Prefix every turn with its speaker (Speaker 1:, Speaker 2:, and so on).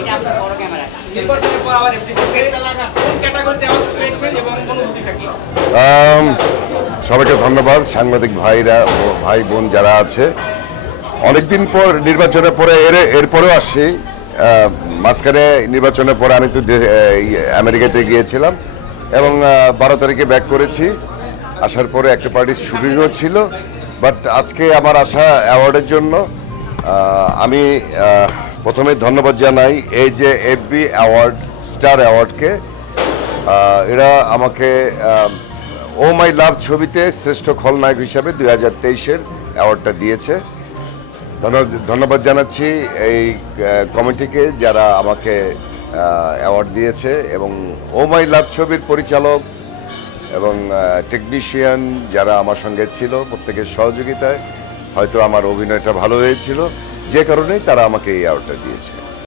Speaker 1: এটা আপনার বড় ক্যামেরা।
Speaker 2: নির্বাচনের পর আবার কোন ক্যাটাগরিতে অ্যাওয়ার্ড পেয়েছেন এবং অনুভূতিটা কি?
Speaker 3: সবাইকে ধন্যবাদ সাংবাদিক ভাইরা ও ভাই বোন যারা আছে। অনেকদিন পর নির্বাচনের পরে এর এরপরেও আসছি। মাঝখানে নির্বাচনের পরে আমি তো আমেরিকাতে গিয়েছিলাম এবং বারো তারিখে ব্যাক করেছি। আসার পরে একটা পার্টির শুটিংও ছিল বাট আজকে আমার আসা অ্যাওয়ার্ডের জন্য আমি প্রথমে ধন্যবাদ জানাই এই যে এফবি অ্যাওয়ার্ড, স্টার অ্যাওয়ার্ডকে। এরা আমাকে ও মাই লাভ ছবিতে শ্রেষ্ঠ খলনায়ক হিসাবে দুই হাজার তেইশের অ্যাওয়ার্ডটা দিয়েছে। ধন্য- ধন্যবাদ জানাচ্ছি এই কমিটিকে যারা আমাকে অ্যাওয়ার্ড দিয়েছে এবং ও মাই লাভ ছবির পরিচালক এবং টেকনিশিয়ান যারা আমার সঙ্গে ছিল প্রত্যেকের সহযোগিতায়। হয়তো আমার অভিনয়টা ভালো হয়েছিল। যে কারণে তারা আমাকে এই অ্যাওয়ার্ডটা দিয়েছে।